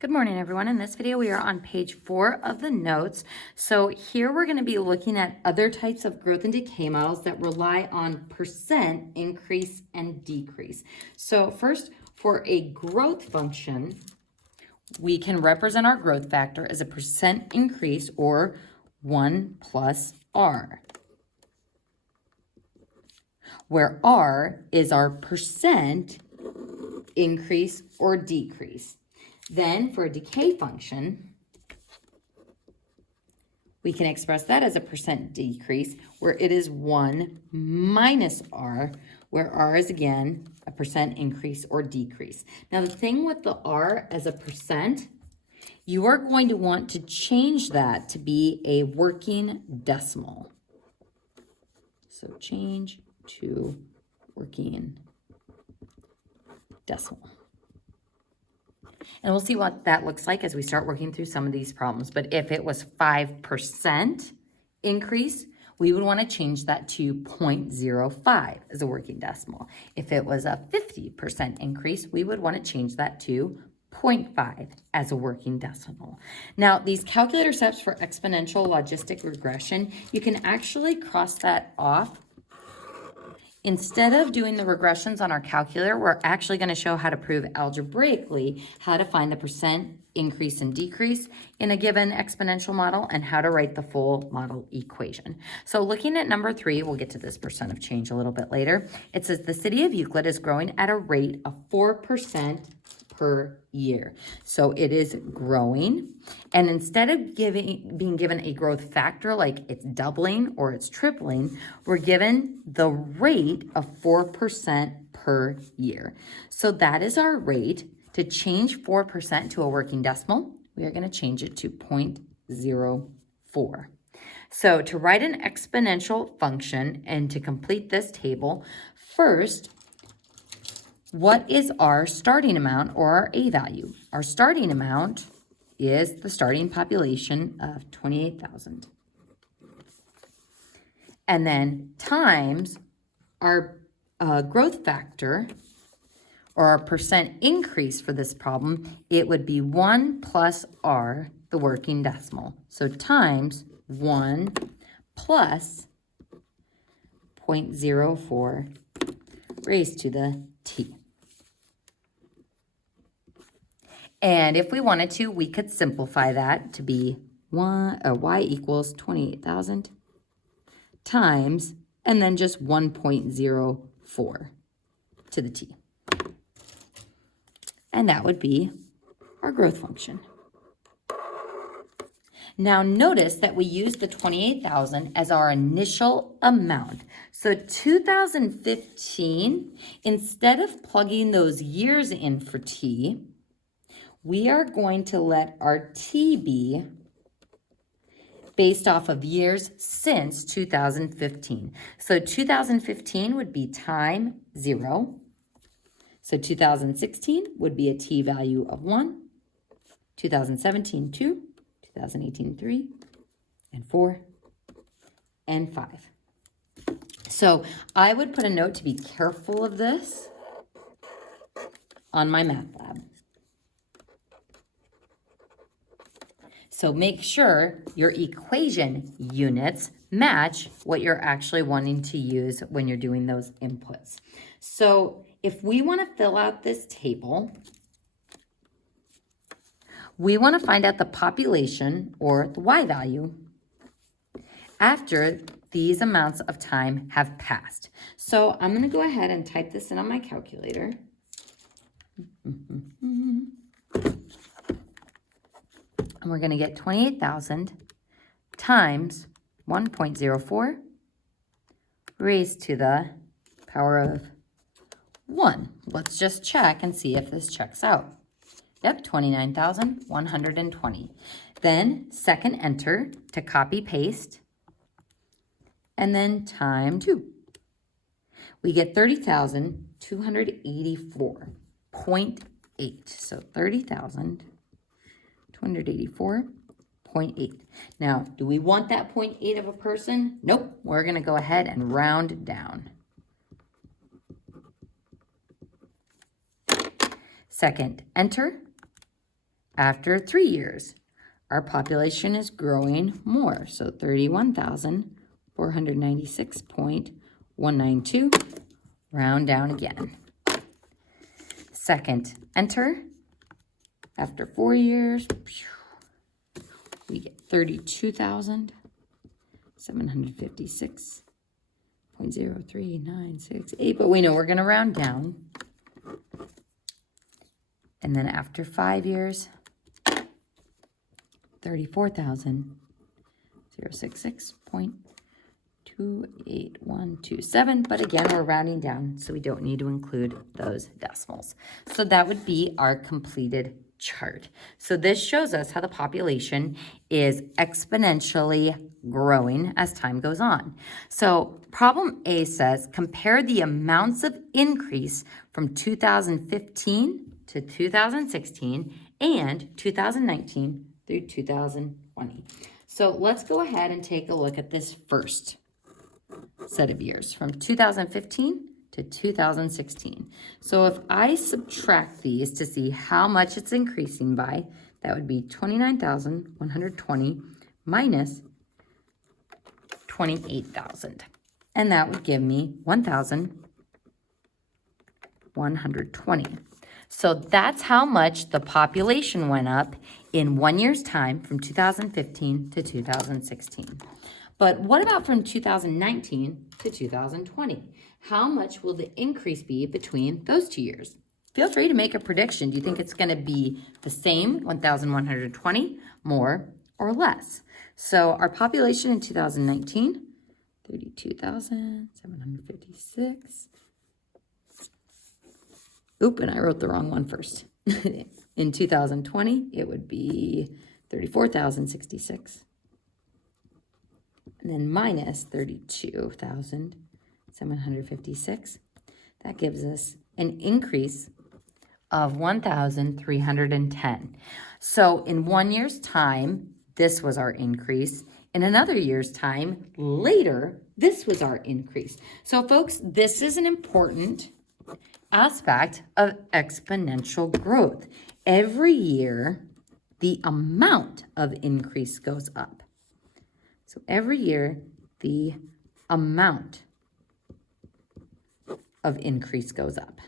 Good morning, everyone. In this video, we are on page 4 of the notes. So here we're going to be looking at other types of growth and decay models that rely on percent increase and decrease. So first, for a growth function, we can represent our growth factor as a percent increase or 1 plus r, where r is our percent increase or decrease. Then for a decay function, we can express that as a percent decrease where it is 1 minus r, where r is again a percent increase or decrease. Now the thing with the r as a percent, you are going to want to change that to be a working decimal. So change to working decimal. And we'll see what that looks like as we start working through some of these problems. But if it was 5% increase, we would want to change that to 0.05 as a working decimal. If it was a 50% increase, we would want to change that to 0.5 as a working decimal. Now, these calculator steps for exponential logistic regression, you can actually cross that off. Instead of doing the regressions on our calculator, we're actually going to show how to prove algebraically how to find the percent increase and decrease in a given exponential model and how to write the full model equation. So looking at number 3, we'll get to this percent of change a little bit later. It says the city of Euclid is growing at a rate of 4% per year. So it is growing, and instead of being given a growth factor like it's doubling or it's tripling, we're given the rate of 4% per year. So that is our rate. To change 4% to a working decimal, we are going to change it to 0.04. So to write an exponential function and to complete this table, first, what is our starting amount or our A value? Our starting amount is the starting population of 28,000. And then times our growth factor or our percent increase for this problem, it would be 1 plus r, the working decimal. So times 1 plus 0.04 raised to the t. And if we wanted to, we could simplify that to be y equals 28,000 times, and then just 1.04 to the t. And that would be our growth function. Now notice that we used the 28,000 as our initial amount. So 2015, instead of plugging those years in for t, we are going to let our t be based off of years since 2015. So 2015 would be time 0. So 2016 would be a t value of 1, 2017, 2, 2018, 3, and 4, and 5. So I would put a note to be careful of this on my math lab. So make sure your equation units match what you're actually wanting to use when you're doing those inputs. So if we want to fill out this table, we want to find out the population or the y value after these amounts of time have passed. So I'm going to go ahead and type this in on my calculator. And we're going to get 28,000 times 1.04 raised to the power of 1. Let's just check and see if this checks out. Yep, 29,120. Then second enter to copy paste, and then time 2. We get 30,284.8. So 30,284.8. Now, do we want that 0.8 of a person? Nope. We're going to go ahead and round down. Second, enter. after 3 years, our population is growing more. So 31,496.192, round down again. Second, enter. After 4 years, we get 32,756.03968, but we know we're going to round down. And then after 5 years, 34,066.28127. But again, we're rounding down, so we don't need to include those decimals. So that would be our completed chart. So this shows us how the population is exponentially growing as time goes on. So problem A says, compare the amounts of increase from 2015 to 2016 and 2019 through 2020. So let's go ahead and take a look at this first set of years from 2015 to 2016. So if I subtract these to see how much it's increasing by, that would be 29,120 minus 28,000. And that would give me 1,120. So that's how much the population went up in 1 year's time from 2015 to 2016. But what about from 2019 to 2020? How much will the increase be between those 2 years? Feel free to make a prediction. Do you think it's going to be the same, 1,120, more, or less? So our population in 2019, 32,756. Oop, and I wrote the wrong one first. In 2020, it would be 34,066. And then minus 32,756. That gives us an increase of 1,310. So in 1 year's time, this was our increase. In another year's time, later, this was our increase. So folks, this is an important aspect of exponential growth. Every year, the amount of increase goes up. So every year, the amount of increase goes up.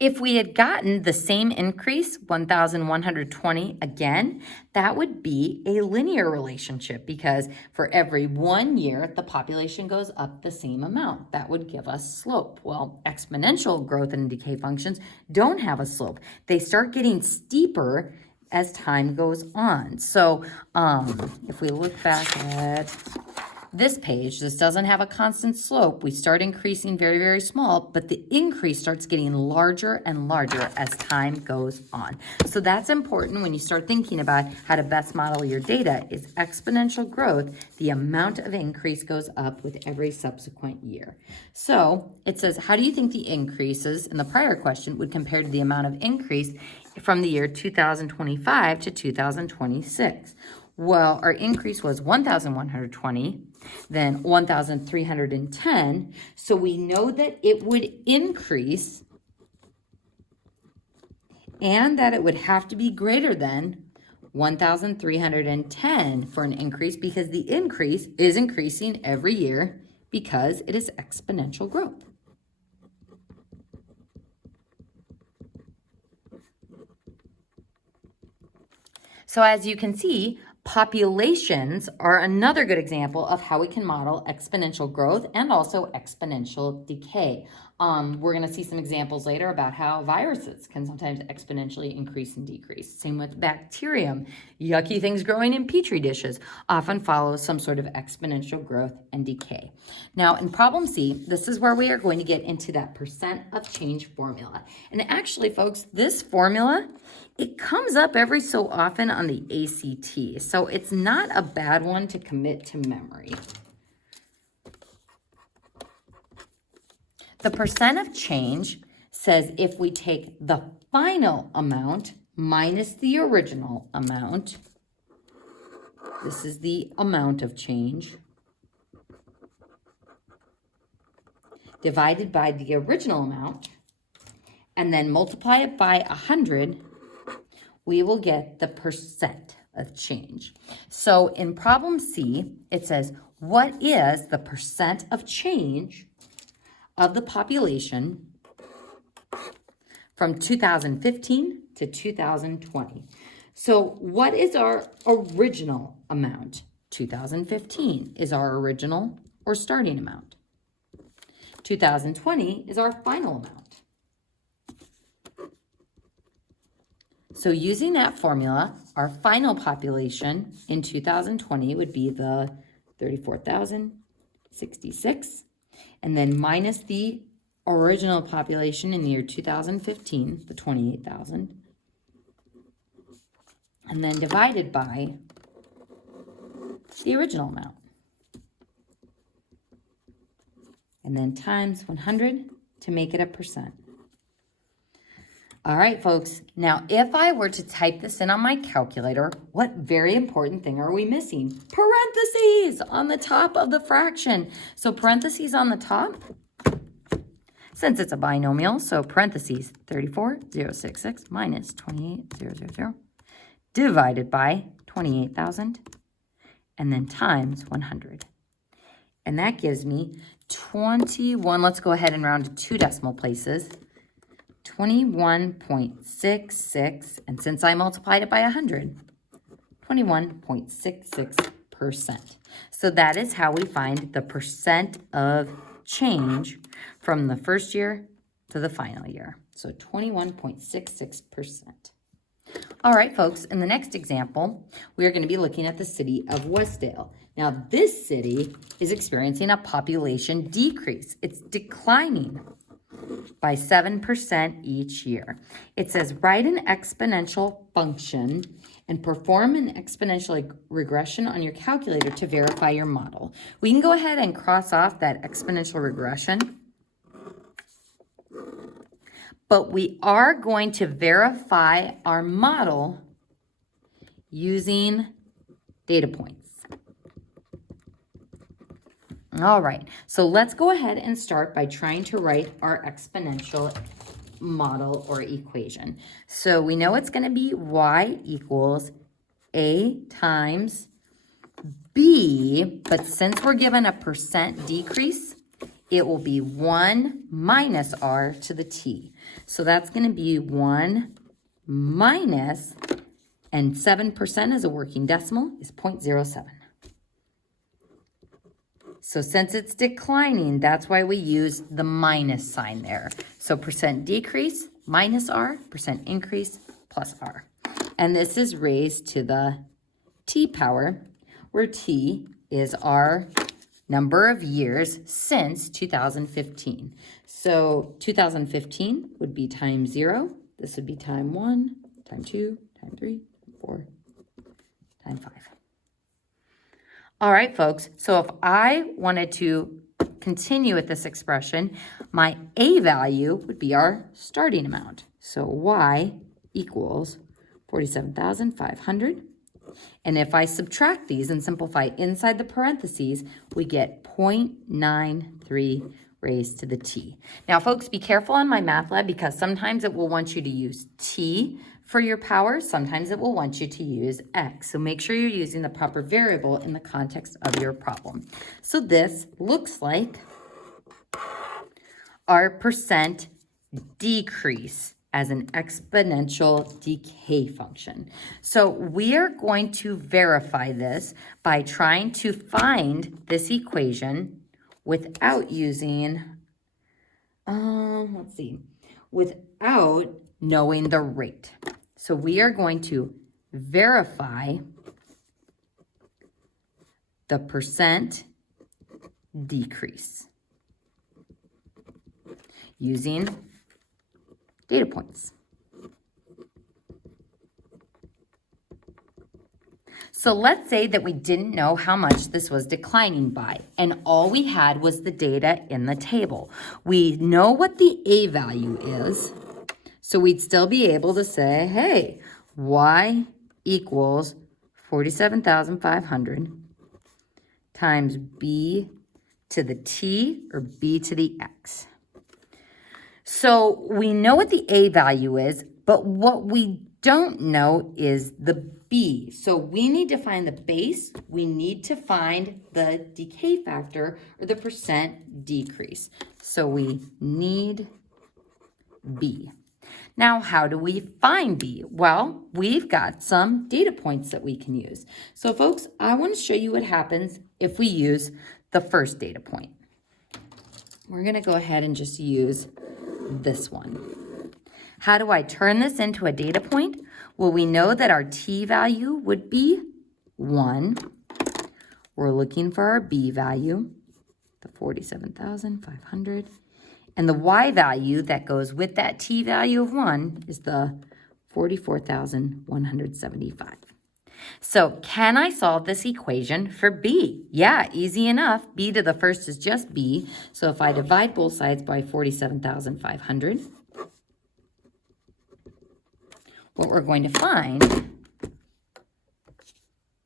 If we had gotten the same increase, 1,120 again, that would be a linear relationship because for every 1 year, the population goes up the same amount. That would give us slope. Well, exponential growth and decay functions don't have a slope. They start getting steeper as time goes on. So if we look back at this page, this doesn't have a constant slope. We start increasing very, very small, but the increase starts getting larger and larger as time goes on. So that's important when you start thinking about how to best model your data is exponential growth. The amount of increase goes up with every subsequent year. So it says, how do you think the increases in the prior question would compare to the amount of increase from the year 2025 to 2026? Well, our increase was 1,120, then 1,310. So we know that it would increase and that it would have to be greater than 1,310 for an increase because the increase is increasing every year because it is exponential growth. So as you can see, populations are another good example of how we can model exponential growth and also exponential decay. We're going to see some examples later about how viruses can sometimes exponentially increase and decrease. Same with bacterium. Yucky things growing in petri dishes often follow some sort of exponential growth and decay. Now in problem C, this is where we are going to get into that percent of change formula. And actually, folks, this formula, it comes up every so often on the ACT, so it's not a bad one to commit to memory. The percent of change says if we take the final amount minus the original amount, this is the amount of change, divided by the original amount, and then multiply it by 100, we will get the percent of change. So in problem C, it says, what is the percent of change of the population from 2015 to 2020? So what is our original amount? 2015 is our original or starting amount. 2020 is our final amount. So using that formula, our final population in 2020 would be the 34,066, and then minus the original population in the year 2015, the 28,000, and then divided by the original amount. And then times 100 to make it a percent. All right, folks. Now, if I were to type this in on my calculator, what very important thing are we missing? Parentheses on the top of the fraction. So parentheses on the top, since it's a binomial, so parentheses 34,066 minus 28,000 divided by 28,000 and then times 100. And that gives me 21, let's go ahead and round to 2 decimal places, 21.66, and since I multiplied it by 100, 21.66%. So that is how we find the percent of change from the first year to the final year. So 21.66%. All right, folks, in the next example, we are going to be looking at the city of Westdale. Now, this city is experiencing a population decrease. It's declining by 7% each year. It says, write an exponential function and perform an exponential regression on your calculator to verify your model. We can go ahead and cross off that exponential regression, but we are going to verify our model using data points. All right, so let's go ahead and start by trying to write our exponential model or equation. So we know it's going to be y equals a times b, but since we're given a percent decrease, it will be 1 minus r to the t. So that's going to be 1 minus, and 7% as a working decimal is 0.07. So since it's declining, that's why we use the minus sign there. So percent decrease minus r, percent increase plus r. And this is raised to the t power, where t is our number of years since 2015. So 2015 would be time 0. This would be time 1, time 2, time 3, 4, time 5. All right, folks, so if I wanted to continue with this expression, my a value would be our starting amount. So y equals 47,500. And if I subtract these and simplify inside the parentheses, we get 0.93 raised to the t. Now, folks, be careful on my math lab because sometimes it will want you to use t for your power. Sometimes it will want you to use x. So make sure you're using the proper variable in the context of your problem. So this looks like our percent decrease as an exponential decay function. So we are going to verify this by trying to find this equation without using, without knowing the rate. So we are going to verify the percent decrease using data points. So let's say that we didn't know how much this was declining by, and all we had was the data in the table. We know what the a value is, so we'd still be able to say, hey, y equals 47,500 times b to the t or b to the x. So we know what the a value is, but what we don't know is the b. So we need to find the base. We need to find the decay factor or the percent decrease. So we need b. Now, how do we find b? Well, we've got some data points that we can use. So folks, I want to show you what happens if we use the first data point. We're going to go ahead and just use this one. How do I turn this into a data point? Well, we know that our t value would be 1. We're looking for our b value, the 47,500. And the y value that goes with that t value of 1 is the 44,175. So can I solve this equation for b? Yeah, easy enough. B to the first is just b. So if I divide both sides by 47,500, what we're going to find,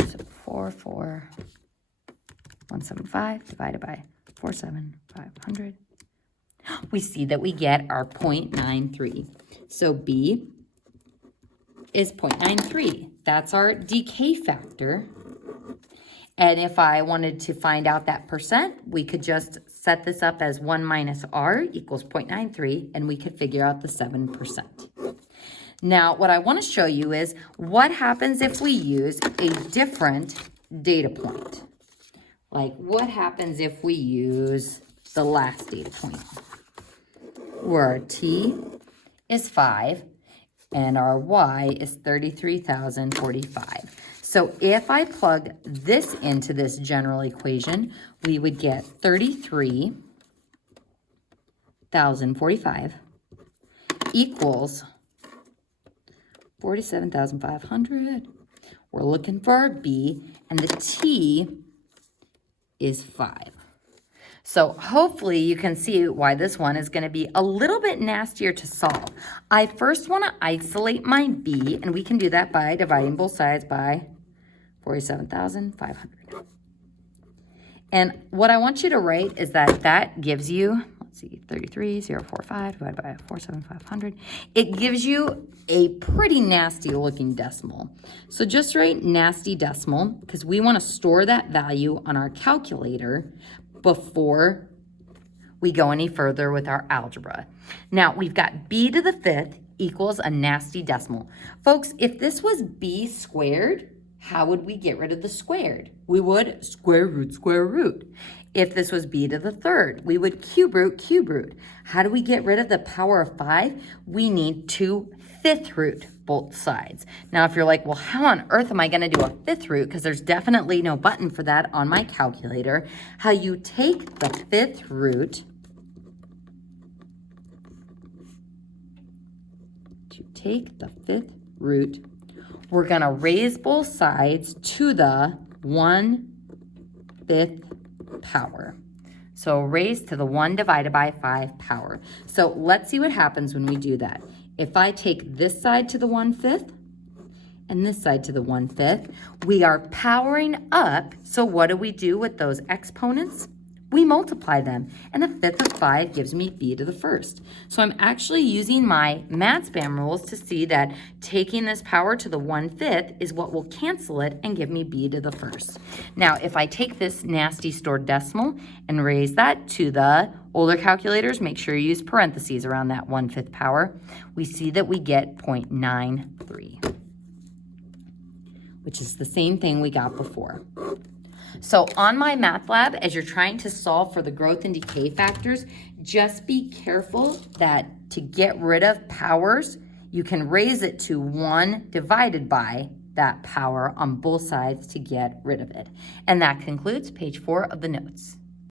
so 44,175 divided by 47,500, we see that we get our 0.93. So b is 0.93. That's our decay factor. And if I wanted to find out that percent, we could just set this up as 1 minus r equals 0.93, and we could figure out the 7%. Now, what I want to show you is what happens if we use a different data point. Like, what happens if we use the last data point, where our t is 5 and our y is 33,045. So if I plug this into this general equation, we would get 33,045 equals 47,500. We're looking for our b, and the t is 5. So hopefully you can see why this one is going to be a little bit nastier to solve. I first want to isolate my b, and we can do that by dividing both sides by 47,500. And what I want you to write is that gives you, let's see, 33,045 divided by 47,500. It gives you a pretty nasty looking decimal. So just write nasty decimal, because we want to store that value on our calculator before we go any further with our algebra. Now, we've got b to the 5th equals a nasty decimal. Folks, if this was b squared, how would we get rid of the squared? We would square root. If this was b to the 3rd, we would cube root. How do we get rid of the power of 5? We need to 5th root both sides. Now, if you're like, well, how on earth am I going to do a 5th root? Because there's definitely no button for that on my calculator. How you take the 5th root, we're going to raise both sides to the 1/5 power. So raise to the 1 divided by 5 power. So let's see what happens when we do that. If I take this side to the 1/5 and this side to the 1/5, we are powering up. So what do we do with those exponents? We multiply them, and the 5th of 5 gives me b to the 1st. So I'm actually using my math spam rules to see that taking this power to the 1/5 is what will cancel it and give me b to the 1st. Now, if I take this nasty stored decimal and raise that to the older calculators, make sure you use parentheses around that 1/5 power, we see that we get 0.93, which is the same thing we got before. So on my math lab, as you're trying to solve for the growth and decay factors, just be careful that to get rid of powers, you can raise it to 1 divided by that power on both sides to get rid of it. And that concludes page 4 of the notes.